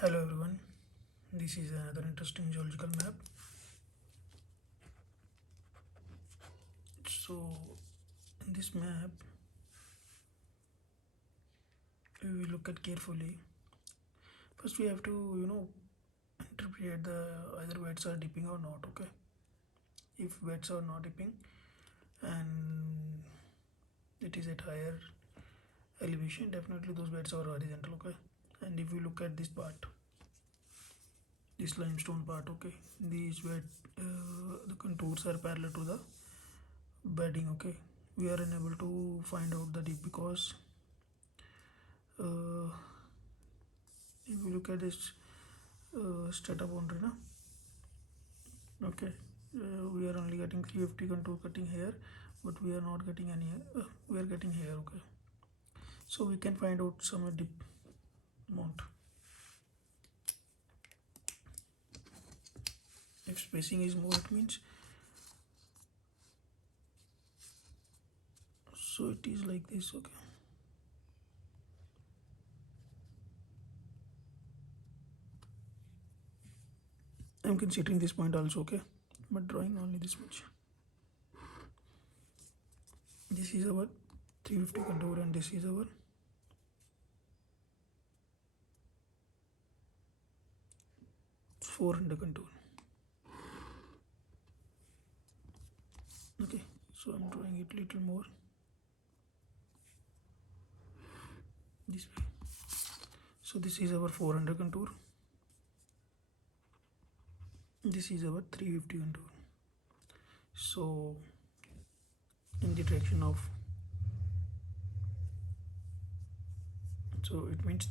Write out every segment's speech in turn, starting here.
Hello everyone, this is another interesting geological map. So in this map, we will look at carefully. First we have to interpret the either beds are dipping or not. Okay, if beds are not dipping and it is at higher elevation, definitely those beds are horizontal. Okay, and if we look at this part, this limestone part, okay, these bed the contours are parallel to the bedding. Okay, we are unable to find out the dip because uh, if you look at this strata boundary now, okay, we are only getting 350 contour cutting here, but we are not getting any we are getting here. Okay, so we can find out some dip amount. If spacing is more, it means so it is like this. Okay, I'm considering this point also. Okay, but drawing only this much. This is our 350 contour and this is our 400 contour. Okay, so I'm drawing it little more this way. So this is our 400 contour, this is our 350 contour. So in the direction of, so it means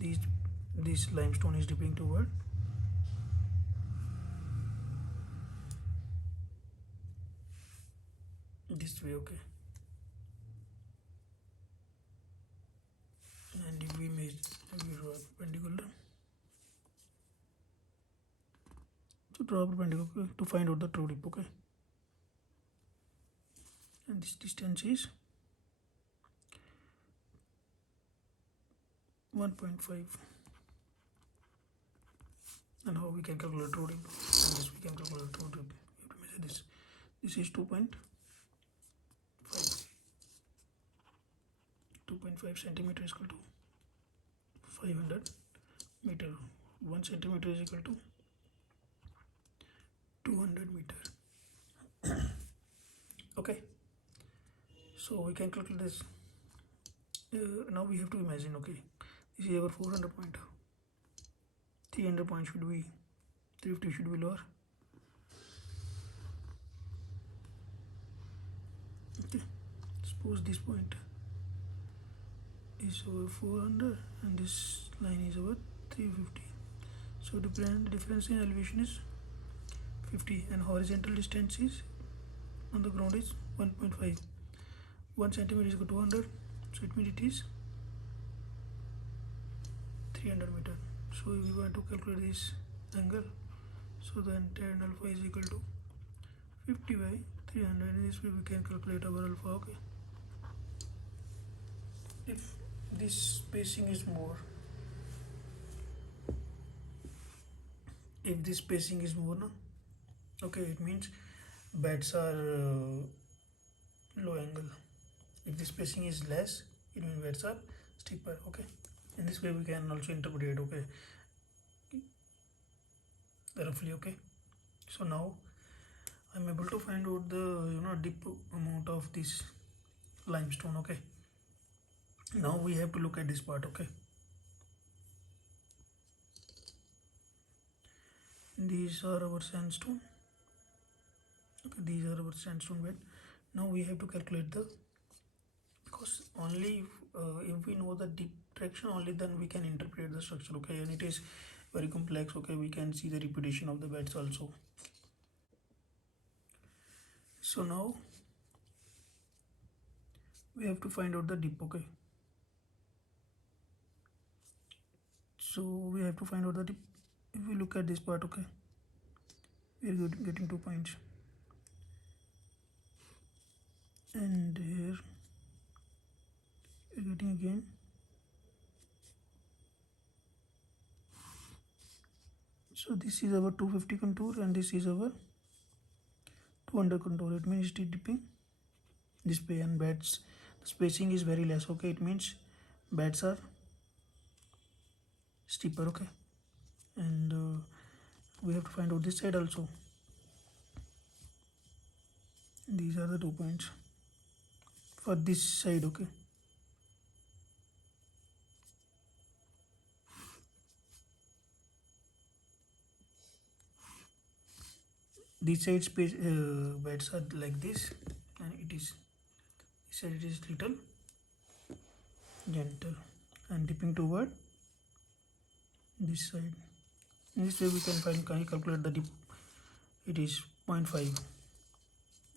this limestone is dipping toward this way. Okay, and if we draw perpendicular, so draw perpendicular to find out the true dip. Okay, and this distance is 1.5. And how we can calculate true dip? And this we can calculate true dip. You have to measure this. This is 2.5 centimeter is equal to 500 meter. 1 centimeter is equal to 200 meter. Okay, so we can calculate this. Now we have to imagine. Okay, this is our 400 point. 300 point should be 350 should be lower. Okay, suppose this point is over 400 and this line is over 350. So difference in elevation is 50 and horizontal distance is on the ground is 1.5. 1 centimeter is equal to 200, so it means it is 300 meter. So if we want to calculate this angle, so then tan alpha is equal to 50 by 300. In this way we can calculate our alpha. Okay, if this spacing is more, if this spacing is more, no, okay, it means beds are low angle. If the spacing is less, it means beds are steeper. Okay, in this way we can also interpret it. Okay, roughly. Okay, so now I'm able to find out the dip amount of this limestone. Okay, now we have to look at this part. Okay, these are our sandstone. Okay, these are our sandstone bed. Now we have to calculate the, because only if we know the dip direction, only then we can interpret the structure. Okay, and it is very complex. Okay, we can see the repetition of the beds also. So now we have to find out the dip. Okay, so we have to find out the dip. If we look at this part, okay, we are getting 2 points, and here we are getting again So this is our 250 contour and this is our 200 contour. It means it is dipping this way, and beds the spacing is very less. Okay, it means beds are steeper. Okay, and we have to find out this side also. These are the 2 points for this side. Okay, these side space beds are like this, and it is this side it is little gentle and dipping toward this side. In this way we can calculate the dip. It is 0.5.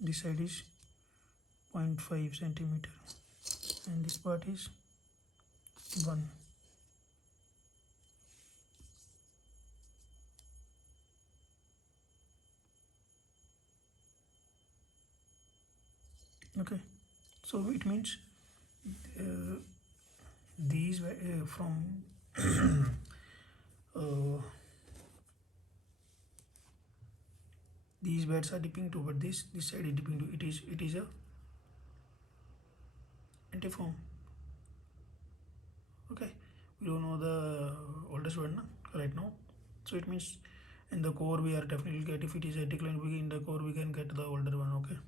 This side is 0.5 centimeter and this part is 1. Okay, so it means uh, these from uh, these beds are dipping toward this side is dipping to it is a antiform. Okay, we don't know the oldest word right now, so it means in the core we are definitely get, if it is a decline we in the core we can get the older one. Okay,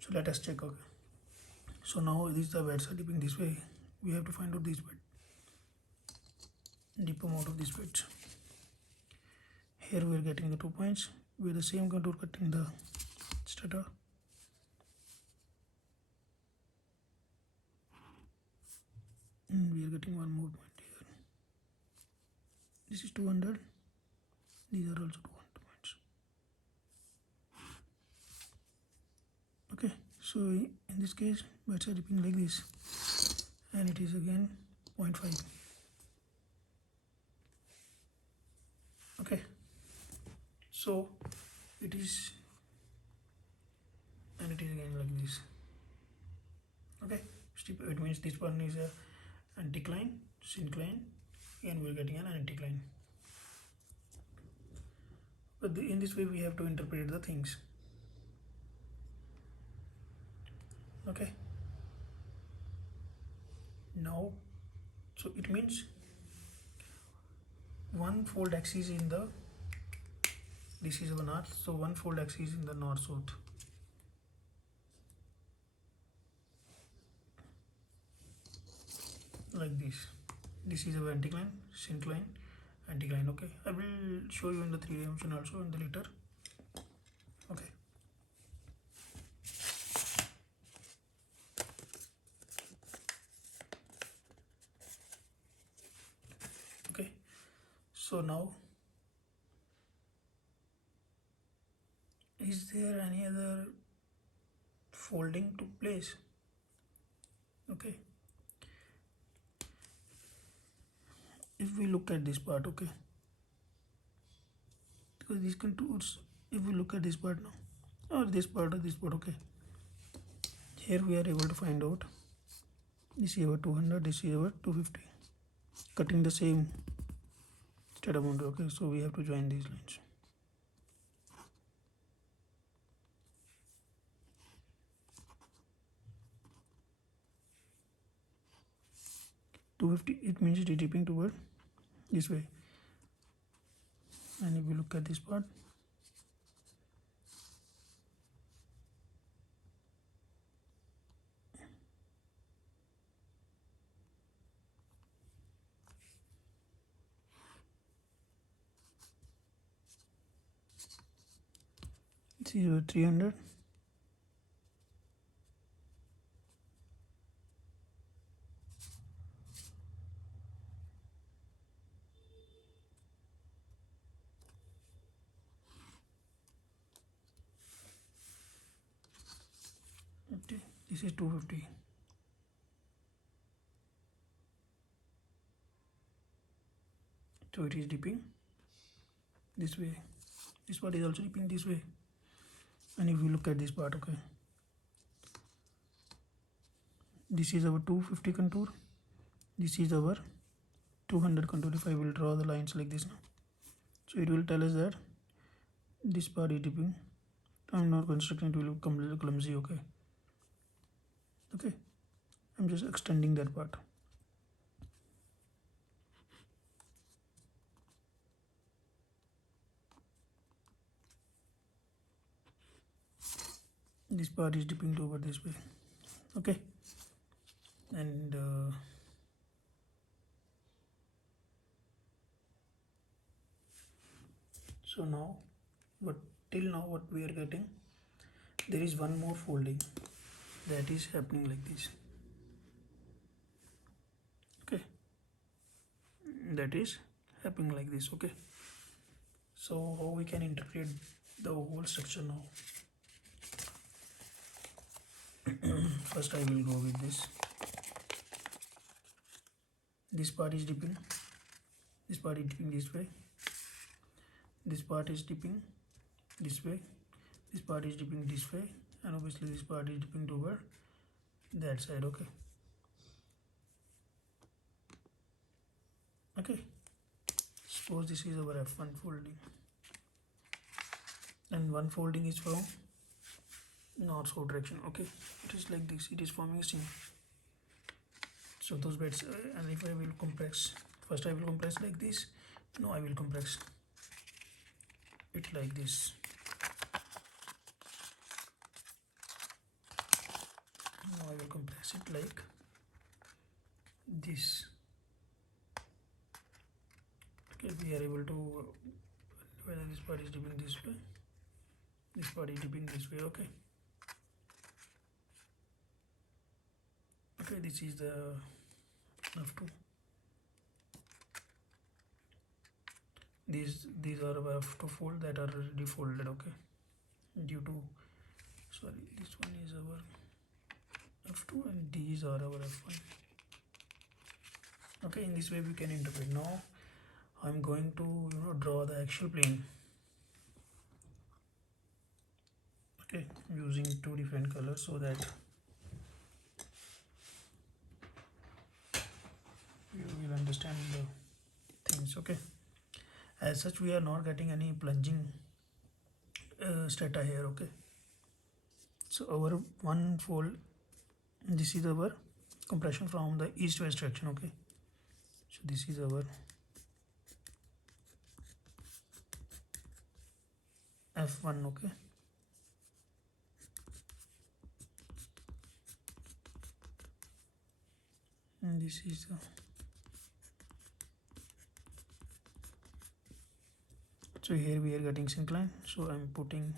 so let us check. Okay, so now these the beds are dipping this way. We have to find out this bed, dip them out of this bed. Here we are getting the 2 points with the same contour cutting the strata. And we are getting one more point here. This is 200. These are also 200 points. Okay, so in this case beds are dipping like this, and it is again 0.5. Okay, so it is, and it is again like this. Okay, it means this one is a anticline, syncline, and we're getting an anticline. But in this way we have to interpret the things. Okay, now so it means one fold axis in the, this is our north, so one fold axis in the north south. Like this is our anticline, syncline, anticline. Okay, I will show you in the 3 dimension also in the later. Okay, okay, so now is there any other folding took place? Okay, if we look at this part. Okay, because these contours, if we look at this part now, or this part or this part. Okay, here we are able to find out this is our 200, this is our 250, cutting the same straight amount. Okay, so we have to join these lines. It means it is dipping toward this way, and if we look at this part, this is 300. Okay, this is 250. So it is dipping this way. This part is also dipping this way. And if we look at this part, okay, this is our 250 contour, this is our 200 contour. If I will draw the lines like this now, So it will tell us that this part is dipping. I'm not constructing, it will become a little clumsy. Okay, I'm just extending that part. This part is dipping over this way. Okay, and so now what till now what we are getting, there is one more folding that is happening like this. Okay, that is happening like this. Okay, so how we can interpret the whole structure now? First I will go with this part is dipping, this part is dipping this way, this part is dipping this way, this part is dipping this way, and obviously this part is dipping toward that side. Okay, suppose this is our F1 folding, and one folding is from north south direction. Okay, it is like this, it is forming a seam. So those beds, and if I will compress, first I will compress like this, no, I will compress it like this, now I will compress it like this. Okay, we are able to, whether this part is dipping this way, this part is dipping this way. Okay, this is the F2. These are our F2 fold that are already folded. Okay, due to, sorry, this one is our F2 and these are our F1. Okay, in this way we can interpret. Now I'm going to draw the actual plane. Okay, using two different colors so that you will understand the things. Okay, as such we are not getting any plunging strata here. Okay, so our one fold, this is our compression from the east west direction. Okay, so this is our F1. Okay, and this is the, so here we are getting syncline, so I'm putting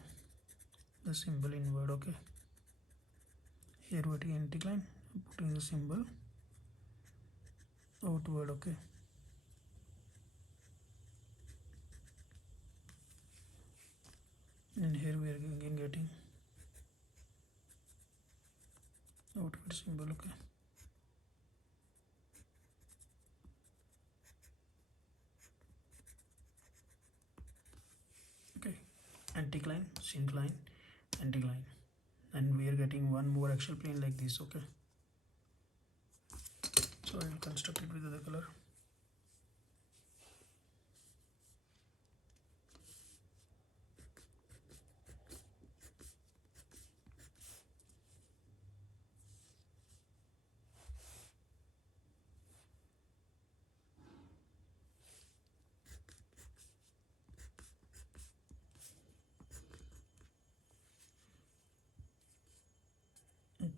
the symbol inward. Okay, here we are getting anticline, I'm putting the symbol outward. Okay, and here we are again getting outward symbol. Okay, anticline, syncline, anticline, and we are getting one more axial plane like this. Okay, so I will construct it with the color.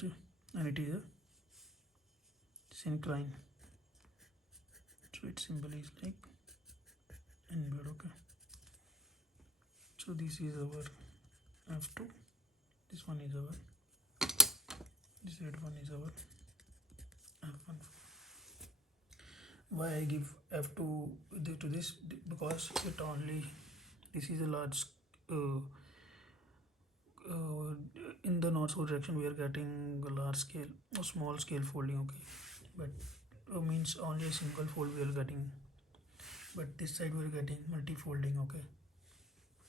Okay, and it is a syncline, so its symbol is like inward. Okay, so this is our F2, this one is our, this red one is our F1. Why I give F2 to this? Because it only, this is a large uh, in the north south direction we are getting a large scale or small scale folding. Okay, but means only a single fold we are getting, but this side we are getting multi folding. Okay,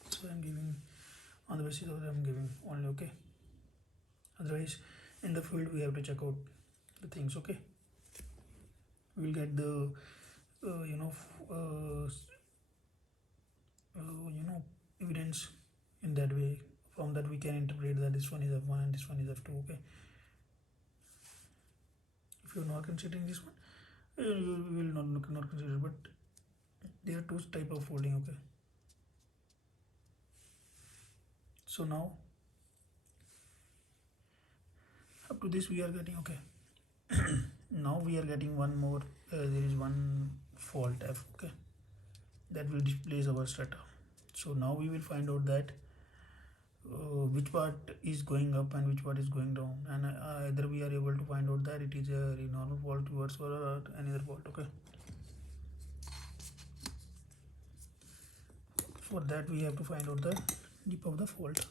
so I'm giving on the basis of I'm giving only. Okay, otherwise in the field we have to check out the things. Okay, we'll get the uh, evidence in that way. From that we can interpret that this one is f1 and this one is f2. Okay, if you're not considering this one, you will not consider, but there are two type of folding. Okay, so now up to this we are getting. Okay, now we are getting one more. There is one fault f. Okay, that will displace our strata. So now we will find out that which part is going up and which part is going down, and either we are able to find out that it is a normal fault towards or another fault. Okay, for that we have to find out the dip of the fault.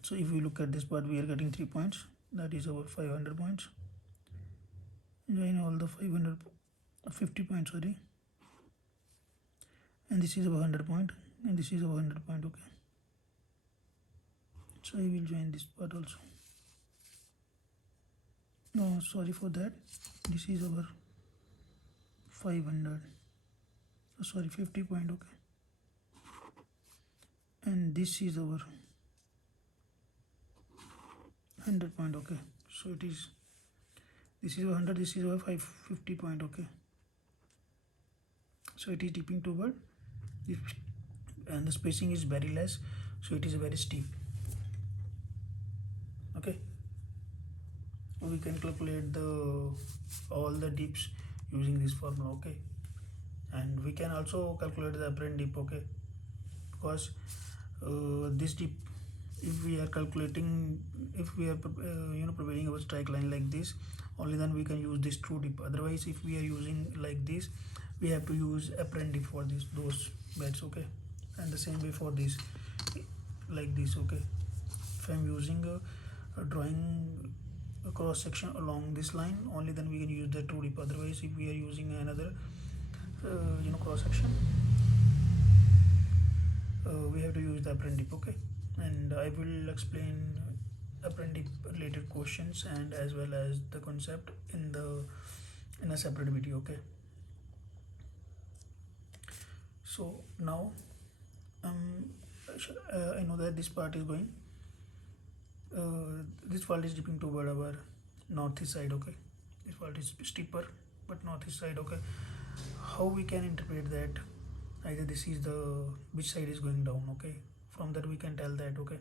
So if we look at this part, we are getting 3 points, that is our 500 points. Join all the 550 points, sorry, and this is our 100 point and this is our 100 point. Okay, so I will join this part also. No, sorry for that, this is our 500, sorry, 50 point. Okay, and this is our 100 point. Okay, so it is, this is our 100, this is our 550 point. Okay, so it is dipping toward, and the spacing is very less, so it is very steep. Okay, we can calculate the all the dips using this formula. Okay, and we can also calculate the apparent dip. Okay, because this dip, if we are calculating, if we are preparing our strike line like this, only then we can use this true dip. Otherwise, if we are using like this, we have to use apparent dip for those beds. Okay, and the same way for this, like this. Okay, if I'm using a drawing a cross section along this line, only then we can use the true dip. Otherwise, if we are using another cross section, we have to use the apparent dip. Okay, and I will explain apparent dip related questions and as well as the concept in a separate video. Okay, so now I know that this part is going, this fault is dipping toward our northeast side. Okay, this fault is steeper but northeast side. Okay, how we can interpret that, either this is the which side is going down. Okay, from that we can tell that. Okay,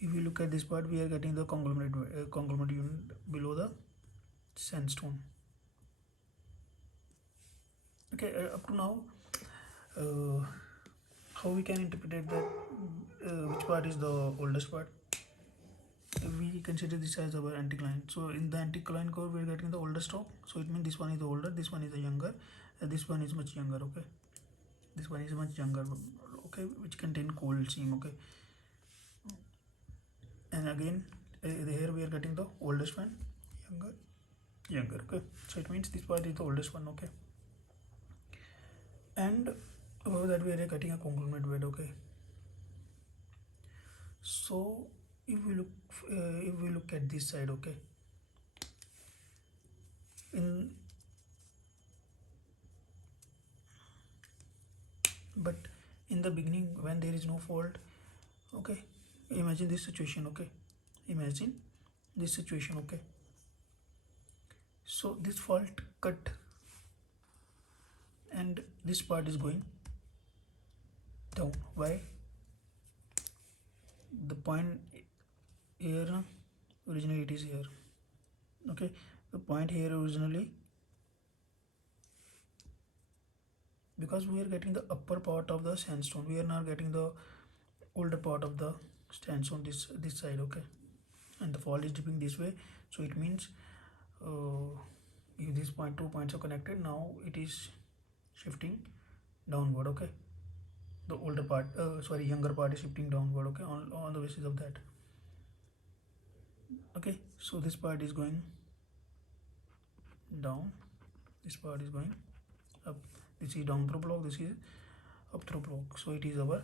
if we look at this part, we are getting the conglomerate unit below the sandstone. Okay, up to now, how we can interpret that which part is the oldest part. We consider this as our anticline. So in the anticline curve, we are getting the older stroke. So it means this one is the older, this one is the younger, and this one is much younger. Okay, this one is much younger. Okay, which contain cold seam. Okay, and again here we are getting the oldest one, younger. Okay, so it means this part is the oldest one. Okay, and above that we are getting a conglomerate bed. Okay, so if we look at this side. Okay, but in the beginning, when there is no fault, okay, imagine this situation. Okay, imagine this situation. Okay, so this fault cut and this part is going down. Why? The point here, originally it is here. Okay, the point here originally, because we are getting the upper part of the sandstone, we are not getting the older part of the sandstone this side. Okay, and the fault is dipping this way, so it means if these two points are connected, now it is shifting downward. Okay, the older part, younger part is shifting downward. Okay, on the basis of that. Okay, so this part is going down, this part is going up. This is down through block, this is up through block. So it is our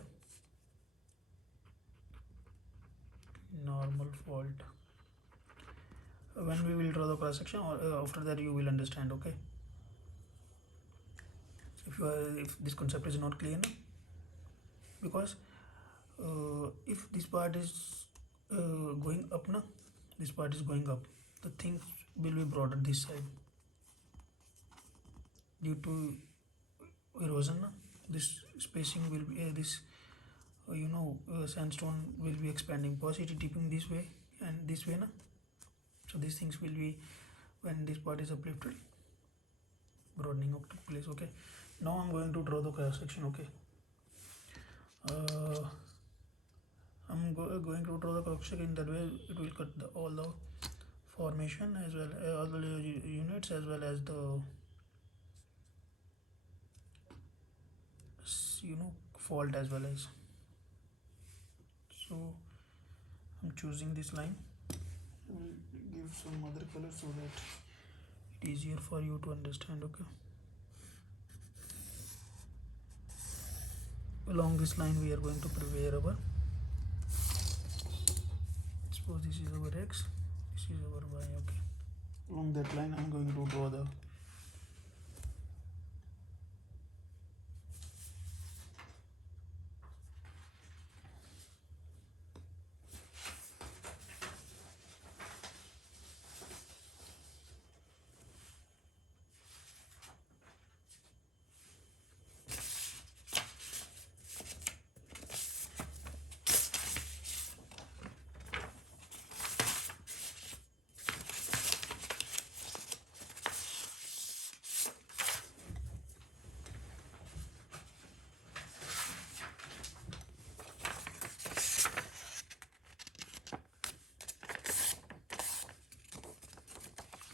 normal fault. When we will draw the cross section, or after that you will understand. Okay, if this concept is not clear now, because if this part is going up now, this part is going up, the things will be broader this side due to erosion now. This spacing will be this sandstone will be expanding, porosity tipping this way and this way now. So these things will be, when this part is uplifted, broadening of took place. Okay, now I'm going to draw the cross section. Okay, going to draw the cross section in that way. It will cut all the formation as well, all the units as well as the fault as well as. So I'm choosing this line. I will give some other color so that it is easier for you to understand. Okay, along this line we are going to prepare our, suppose this is our x, this is our y. Okay, along that line I'm going to draw the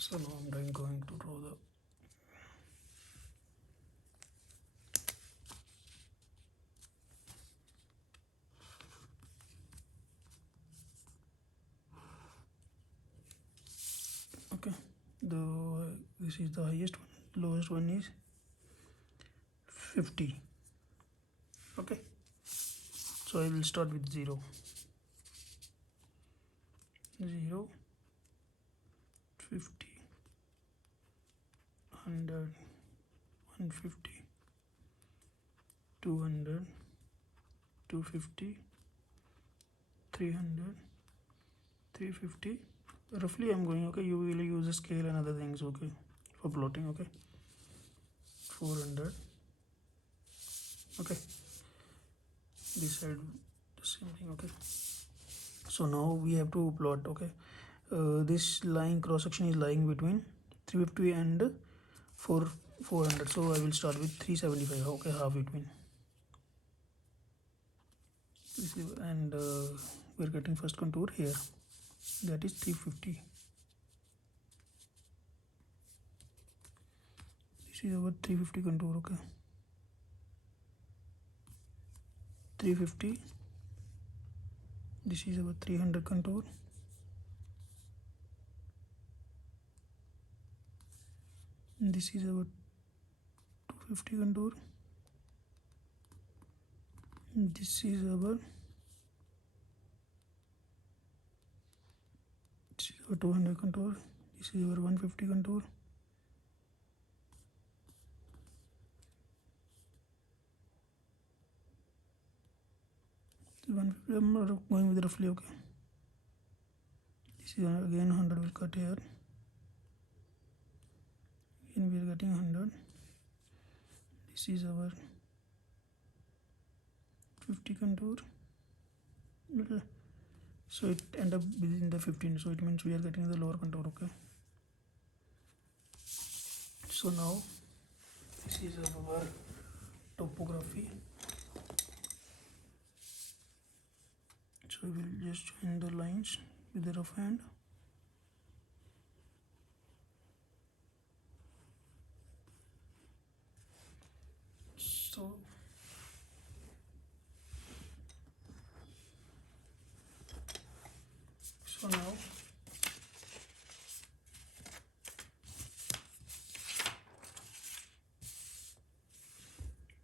so now I'm going to draw the okay, this is the highest one, lowest one is 50. Okay, so I will start with 0, 0, 50, 100, 150, 200, 250, 300, 350. Roughly I'm going. Okay, you will use a scale and other things. Okay, for plotting. Okay, 400. Okay, this side the same thing. Okay, so now we have to plot. Okay, this line cross section is lying between 350 and 400. So I will start with 375. Okay, half between this is, and we're getting first contour here, that is 350. This is our 350 contour. Okay, 350. This is our 300 contour. And this is our 250 contour. And this is our 200 contour. This is our 150 contour. I'm going with roughly. Okay, this is again 100 will cut here, and we are getting 100. This is our 50 contour. Okay, so it end up within the 15, so it means we are getting the lower contour. Okay, so now this is our topography. So we will just join the lines with the rough hand. So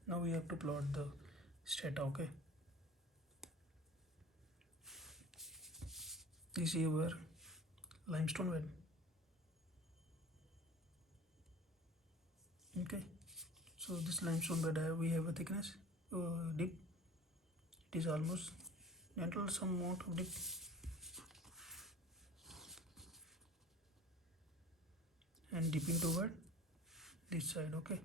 now we have to plot the strata. Okay, this is our limestone well. Okay, So this limestone bed we have a thickness dip. It is almost gentle, some amount of dip, and dipping toward this side. Okay,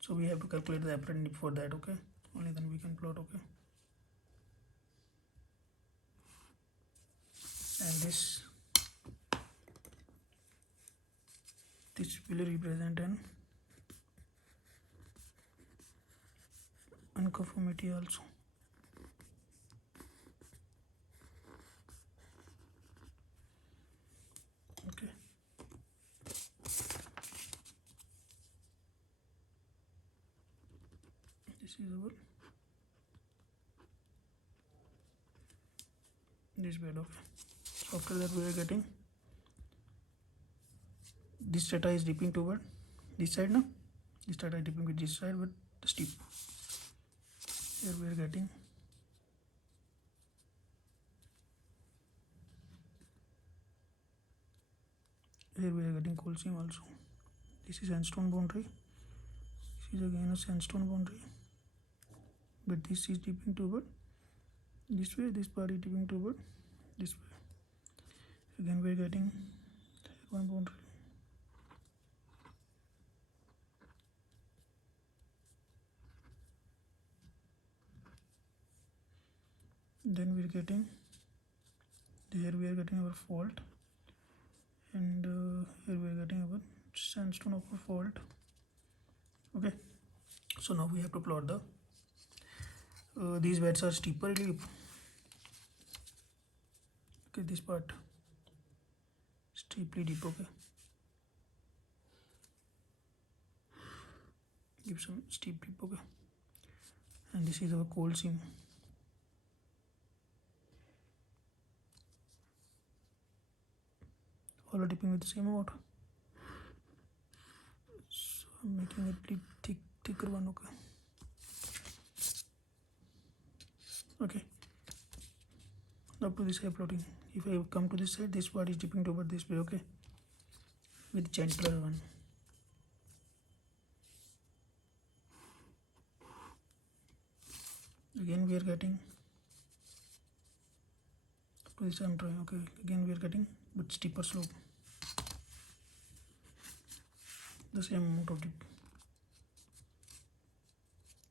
so we have to calculate the apparent dip for that. Okay, only then we can plot. Okay, and this will represent an unconformity also. Okay, this is our this bed. Okay, so after that we are getting this data is dipping toward this side now. This data is dipping with this side with the steep. Here we are getting coal seam also. This is sandstone boundary. This is again a sandstone boundary, but this is dipping toward this way. This part is dipping toward this way. Again we are getting one boundary. Then we are getting here we are getting our fault, and here we are getting our sandstone of a fault. Okay, so now we have to plot the these beds are steeper deep. Okay, this part steeply deep. Okay, give some steep deep. Okay, and this is our coal seam. All are dipping with the same amount, so I'm making it thicker one. Okay, okay, up to this side plotting. If I come to this side, this part is dipping toward this way. Okay, with gentler one. Again we are getting up to this I'm trying. Okay, again we are getting with steeper slope, the same amount of dip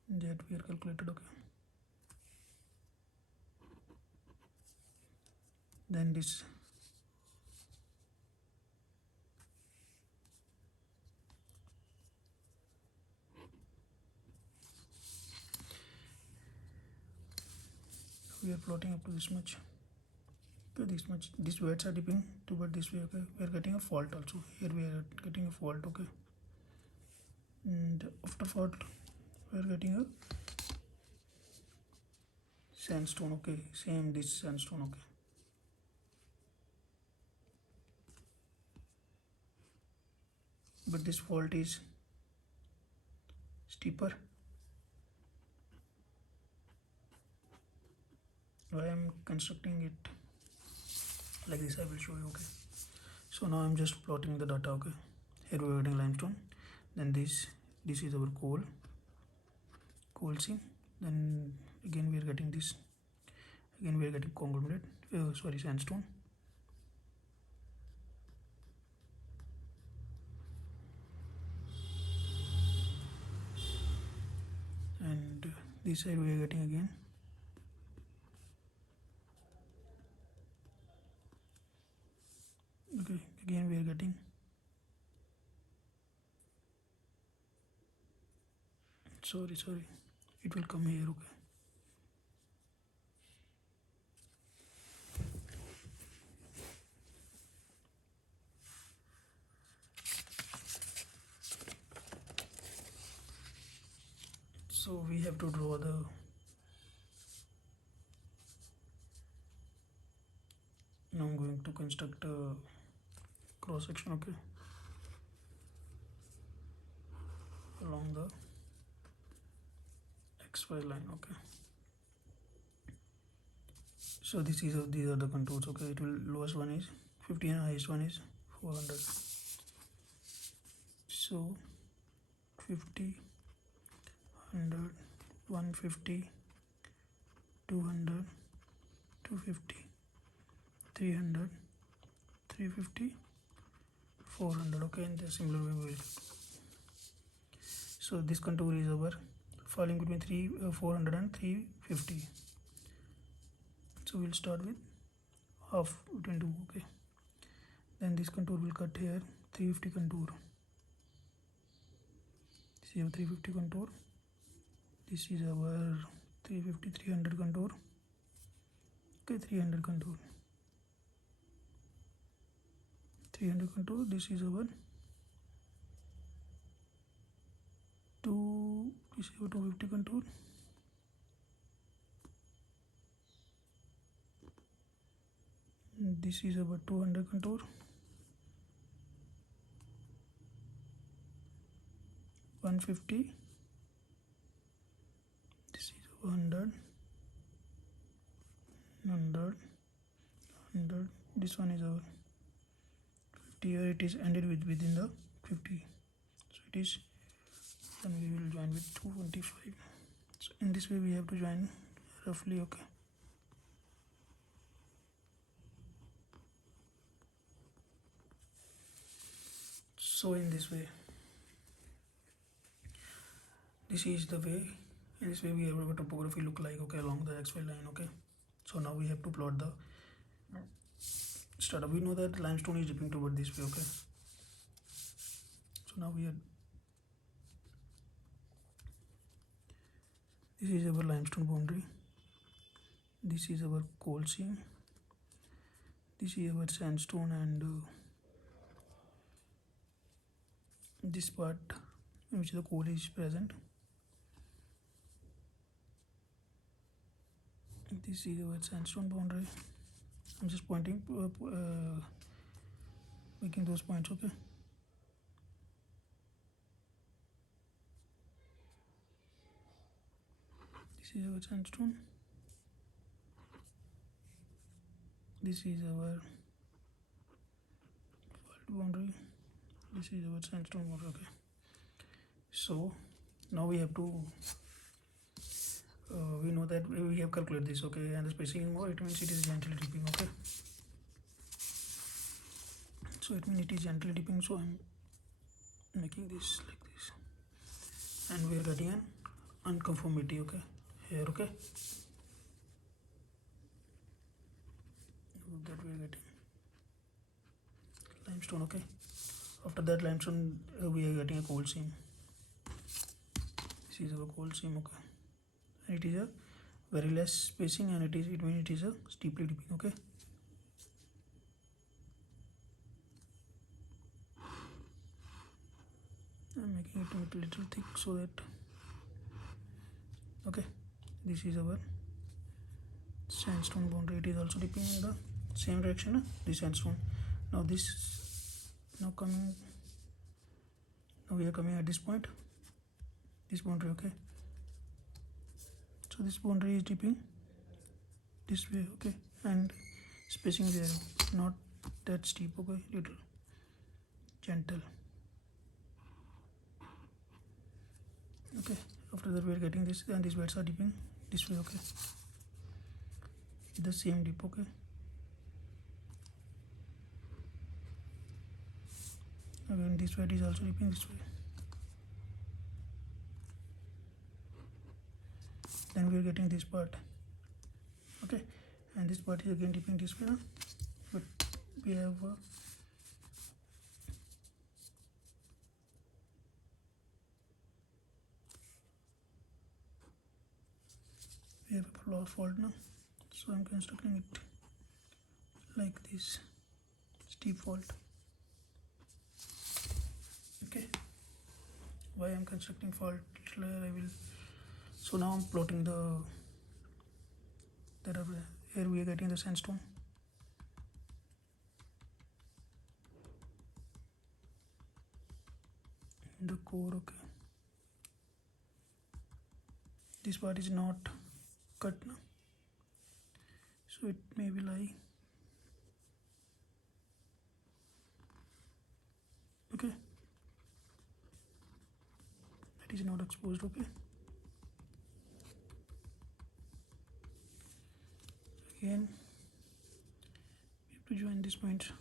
that we are calculated. Okay, then this we are plotting up to this much. Okay, this much. These weights are dipping toward this way. Okay, we are getting a fault also. Here we are getting a fault. Okay, and after fault we are getting a sandstone. Okay, same this sandstone. Okay, but this fault is steeper. Why I'm constructing it like this I will show you. Okay, so now I'm just plotting the data. Okay, here we are getting limestone, then this is our coal seam, then again we are getting this, again we are getting conglomerate, sandstone, and this side we are getting again okay, again we are getting sorry, it will come here. Okay, so we have to draw the now I'm going to construct a cross section. Okay, along the XY line. Okay, so these are the contours. Okay, it will lowest one is 50 and highest one is 400. So 50, 100, 150, 200, 250, 300, 350, 400. Okay, in the similar way we will. So this contour is our falling between 400 and 350. So we'll start with half between two. Okay, then this contour will cut here, 350 contour. This is our 350 contour. This is our 350, 300 contour. Okay, 300 contour. 300 contour. This is our 250 contour. This is our 200 contour. 150. This is 100. 100. 100. This one is our 50. Here it is ended with within the 50. So it is. Then we will join with 225. So in this way we have to join roughly. Okay. So in this way, this is the way. In this way we have our topography look like. Okay, along the XY line. Okay. So now we have to plot the startup. We know that limestone is dipping toward this way. Okay. So now we are. This is our limestone boundary. This is our coal seam. This is our sandstone, and this part in which the coal is present. This is our sandstone boundary. I'm just pointing, making those points. Okay. This is our sandstone. This is our fault boundary. This is our sandstone boundary. Okay. So now we have to. We know that we have calculated this. Okay, and the spacing is more. It means it is gently dipping. Okay. So it means it is gently dipping. So I'm making this like this, and we are getting an unconformity. Okay. Here. Okay. That we are getting limestone. Okay. After that limestone, we are getting a coal seam. This is our coal seam. Okay. And it is a very less spacing, and it means it is a steeply dipping. Okay. I'm making it a little thick so that. Okay. This is our sandstone boundary. It is also dipping in the same direction. This sandstone. Now now we are coming at this point. This boundary. Okay. So this boundary is dipping this way. Okay, and spacing there, not that steep. Okay, little gentle. Okay, after that we are getting this, and these beds are dipping this way. Okay, the same dip. Okay, again this bed is also dipping this way. Then we are getting this part. Okay, and this part is again dipping this way. But we have a fault now, so I'm constructing it like this, steep fault. Okay, why I'm constructing fault layer, I will. So now I'm plotting here we are getting the sandstone. In the core. Okay, this part is not cut now, so it may be lie. Okay, It is not exposed. Okay, again we have to join this point.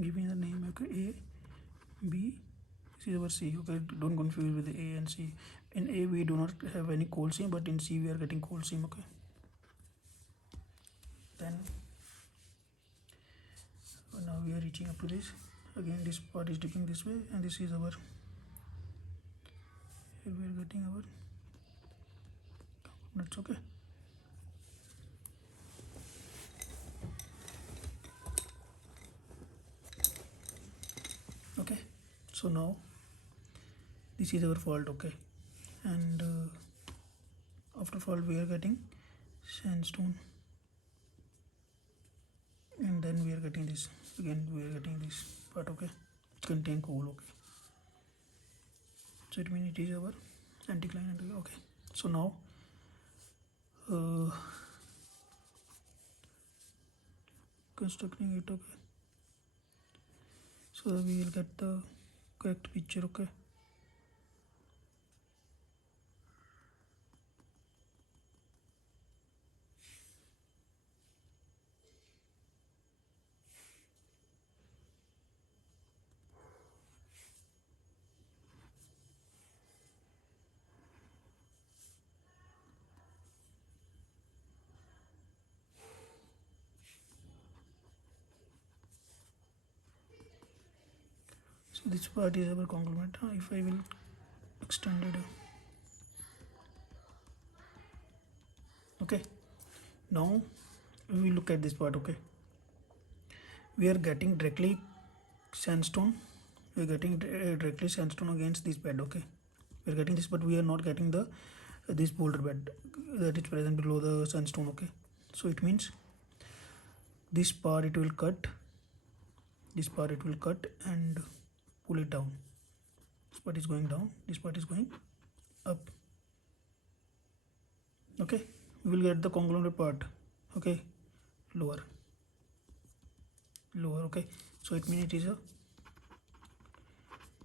Give me the name. Okay, A, B, this is our C. Okay, don't confuse with the A and C. In A we do not have any cold seam, but in C we are getting cold seam. Okay, then now we are reaching up to this. Again this part is dipping this way, and this is our, here we are getting our nuts. Okay, okay, so now this is our fault. Okay, and after fault we are getting sandstone, and then we are getting this, again we are getting this part. Okay, it contain coal. Okay, so it means it is our anticline. Okay, so now constructing it. Okay, so we will get the correct picture. Okay, so this part is our conglomerate. If I will extend it, okay, now we look at this part. Okay, we are getting directly sandstone, we are getting directly sandstone against this bed. Okay, we are getting this, but we are not getting the this boulder bed that is present below the sandstone. Okay, so it means this part it will cut, this part it will cut and pull it down. This part is going down, this part is going up. Okay, we will get the conglomerate part. Okay, lower. Okay, so it means it is a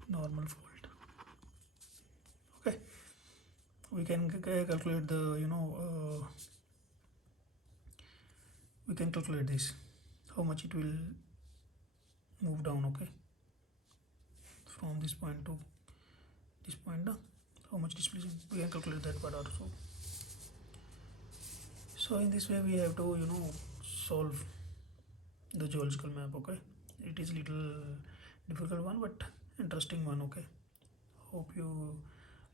normal fault. Okay, we can calculate the we can calculate this, how much it will move down. Okay, from this point to this point, how much displacement, we can calculate that part also. So in this way we have to solve the geological map. Okay, it is little difficult one but interesting one. Okay, hope you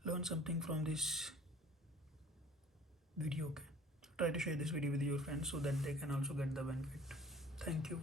learn something from this video. Okay, try to share this video with your friends so that they can also get the benefit. Thank you.